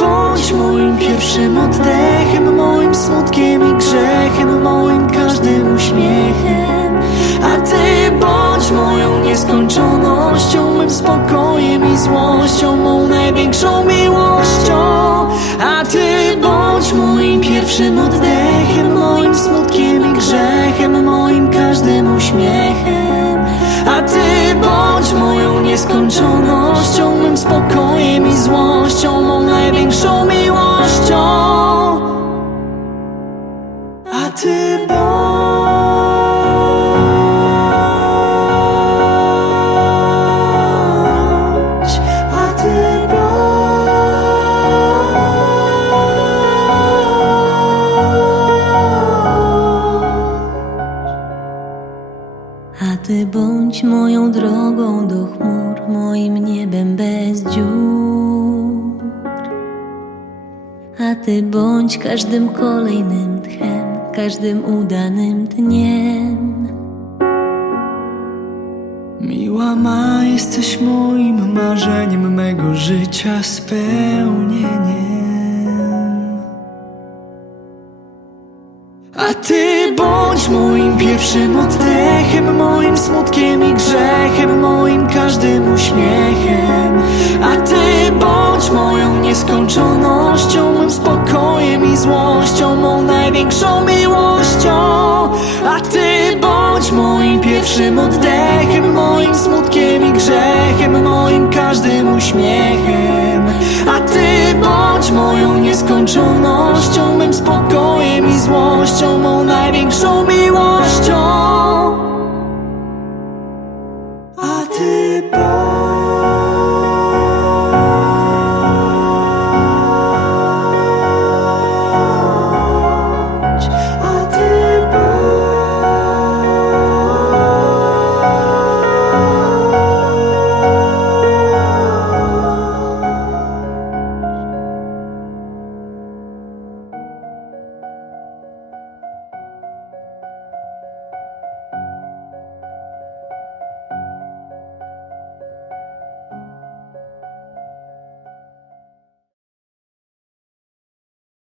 Bądź moim pierwszym oddechem, moim smutkiem i grzechem, moim każdym uśmiechem. A ty bądź moją nieskończonością, mym spokojem i złością, mą największą miłością. A ty bądź moim pierwszym oddechem, moim smutkiem i grzechem, moim każdym uśmiechem. A ty bądź moją nieskończonością, mym spokojem i złością, mą największą miłością. Moją drogą do chmur, moim niebem bez dziur. A ty bądź każdym kolejnym tchem, każdym udanym dniem. Miła ma, jesteś moim marzeniem, mego życia spełnieniem. Ty bądź moim pierwszym oddechem, moim smutkiem i grzechem, moim każdym uśmiechem. A ty bądź moją nieskończonością, mym spokojem i złością, mą największą miłością. A ty bądź moim pierwszym oddechem, moim smutkiem i grzechem, moim każdym uśmiechem. A ty bądź moją nieskończonością, mym spokojem